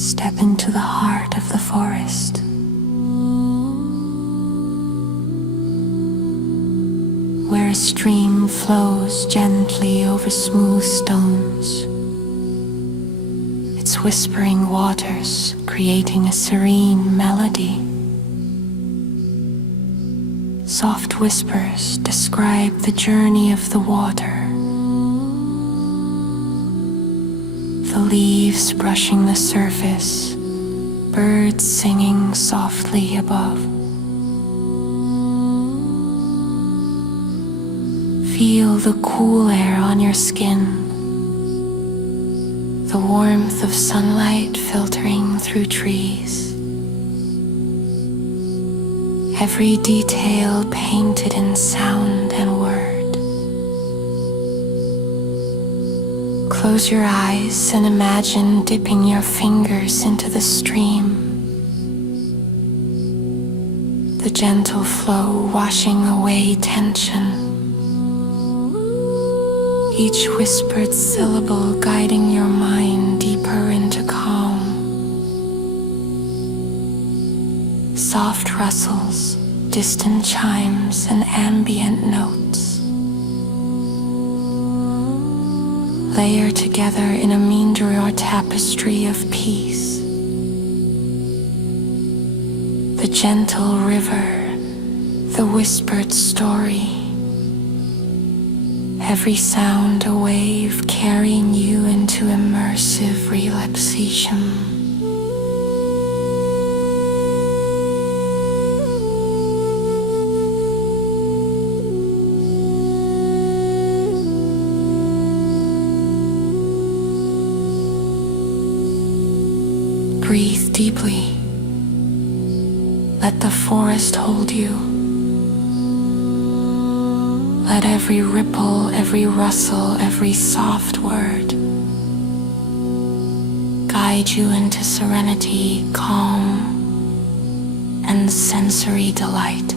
Step into the heart of the forest. Where a stream flows gently over smooth stones, its whispering waters creating a serene melody. Soft whispers describe the journey of the water, the leaves brushing the surface, birds singing softly above. Feel the cool air on your skin, the warmth of sunlight filtering through trees. Every detail painted in sound and word. Close your eyes and imagine dipping your fingers into the stream. The gentle flow washing away tension. Each whispered syllable guiding your mind deeper into calm. Soft rustles, distant chimes, and ambient notes layer together in a meander or tapestry of peace. The gentle river, the whispered story, every sound a wave carrying you into immersive relaxation. Breathe deeply. Let the forest hold you. Let every ripple, every rustle, every soft word guide you into serenity, calm, and sensory delight.